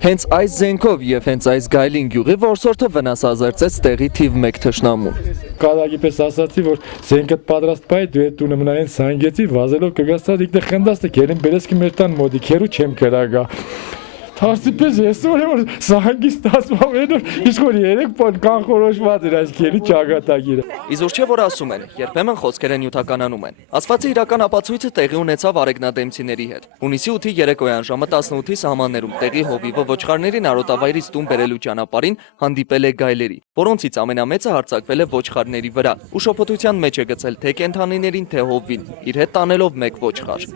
Հենց այս զենքով եւ հենց այս գայլին գյուղի որսորդը վնասազերծեց տեղի թիվ 1 թշնամուն։ Կարագի պես ասացի, որ զենքդ պատրաստ բայ դու այդ տունը մնային սանգեցի, վազելով կգաստած իգնը խնդաստը կերին բերեսկի մեր տան մոդի, քերու չեմ կրագա։ Թարսի պես այսօր որ սահանգի ստացվում էր, իսկ որ 3 բան կանխորոշված էր այս քերի ճակատագիրը։ Իզուր չէ որ ասում են, երբեմն խոսքերը նյութականանում են։ Ասվածի իրական ապացույցը տեղի ունեցավ արեգնադեմցիների հետ։ Հունիսի 8-ի երեկոյան ժամը 18-ի սահմաններում տեղի հովիվը ոչխարներին արոտավայրից տուն բերելու ճանապարհին հանդիպել է գայլերի, որոնցից ամենամեծը հարձակվել է ոչխարների վրա ու շփոթության մեջ է գցել թե կենդանիներին, թե հովվին, իր հետ տանելով 1 ոչխար։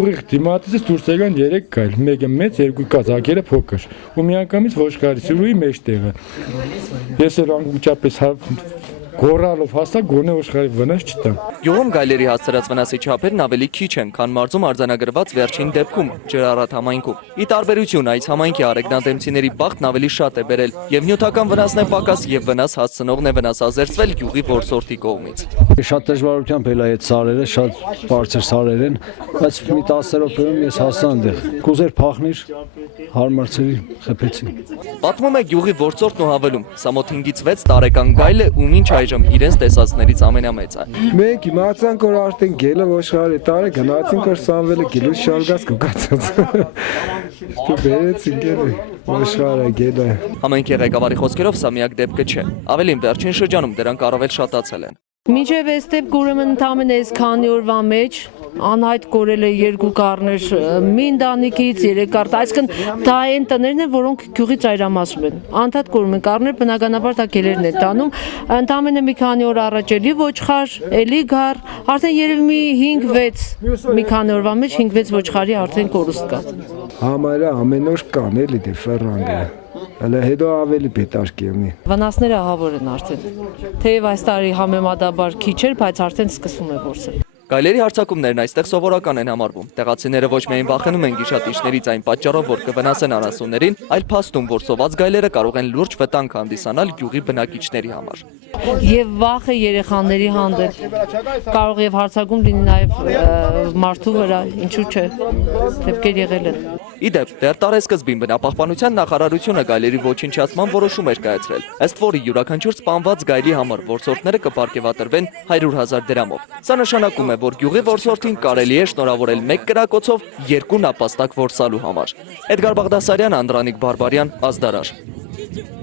Ուղիղ դիմացից դուրս եկան 3 գայլ, մեկը մեծ, 2 կազակերը փոքր։ Ու միանգամից ոչխարի սուրուի մեջտեղը։ Ես էլ անգուճապես գորալով հասա գոնե ոչխարի վնաս չտա։ Գյուղում գայլերի հասցրած վնասի չափերն ավելի քիչ են, քան մարզում արձանագրված վերջին դեպքում ջրառատ համայնքում։ Ի տարբերություն այս համայնքի արեգնադեմցիների բախտն ավելի շատ է բերել եւ նյութական վնասն է պակաս եւ վնաս հասցնողն է վնասազերծվել գյուղի որսորդի կողմից։ Շատ դժվարությամբ էլ այդ սարերը, շատ բարձր սարեր են, բայց մի 10 րոպեում ես հասա այնտեղ։ Կուզեր փախնիր, հարմարցրի, խփեցի։ Պատմում է գյուղի որսորդն ու հավելում, սա մոտ 5-ից 6 տարեկան գայլ է ու մինչ այժմ իրենց տեսածներից ամենամեծը։ Մենք իմացանք որ արդեն գելը ոչխարի տարը գնացինք որ Սամվելը գելուց շալգած կգացած։ Դու բերեցին գելը ոչխարը գելը։ Համայնքի ղեկավարի խոսքերով սա միակ դեպքը չէ։ Ավելին վերջին շրջանում դրանք առավել շատացել են։ Մինչև այս դեպք ուրեմն ընդամենը այս քանի օրվա մեջ անհայտ կորել է 2 կառներ մի ընտանիքից 3 կառ, այսինքն դա այն տներն են, որոնք գյուղի ծայրամասում են։ Անդադ կորում են կառներ, բնականաբար դա գելերն են տանում։ Ընդամենը մի քանի օր առաջ էլի ոչխար, էլի գառ, արդեն երևի մի 5-6 մի քանի օրվա մեջ 5-6 ոչխարի արդեն կորուստ կա։ Համարը ամեն օր կան էլի դե ֆերանգը։ Հələ հետո ավելի պետք է ունի։ Վնասները ահավոր են արդեն։ Թեև այս տարի համեմատաբար քիչ էր, բայց արդեն սկսում է որսել։ Գայլերի հարձակումներն այստեղ սովորական են համարվում։ Տեղացիները ոչ միայն վախենում են գիշատիչներից այն պատճառով, որ կվնասեն անասուններին, այլ փաստում, որ սոված գայլերը կարող են լուրջ վտանգ հանդիսանալ գյուղի բնակիչների համար։ Եվ վախը երեխաների հանդեպ կարող եւ հարձակում լինի նաեւ մարդու վրա, ինչու՞ չէ, դեպքեր եղել են։ Իդեպ, դեռ տարեսկզբին բնապահպանության նախարարությունը գայլերի ոչնչացման որոշում էր կայացրել, ըստ որի յուրաքանչյուր սպանված գայլի համար որսորդները կպարգևատրվեն 100,000 դրամով։ Սա նշանակում է, որ գյուղի որսորդին կարելի է շնորհավորել 1 կրակոցով 2 նապաստակ որսալու համար։ Էդգար Բաղդասարյան, Անդրանիկ Բարբարյան, Ազդարար։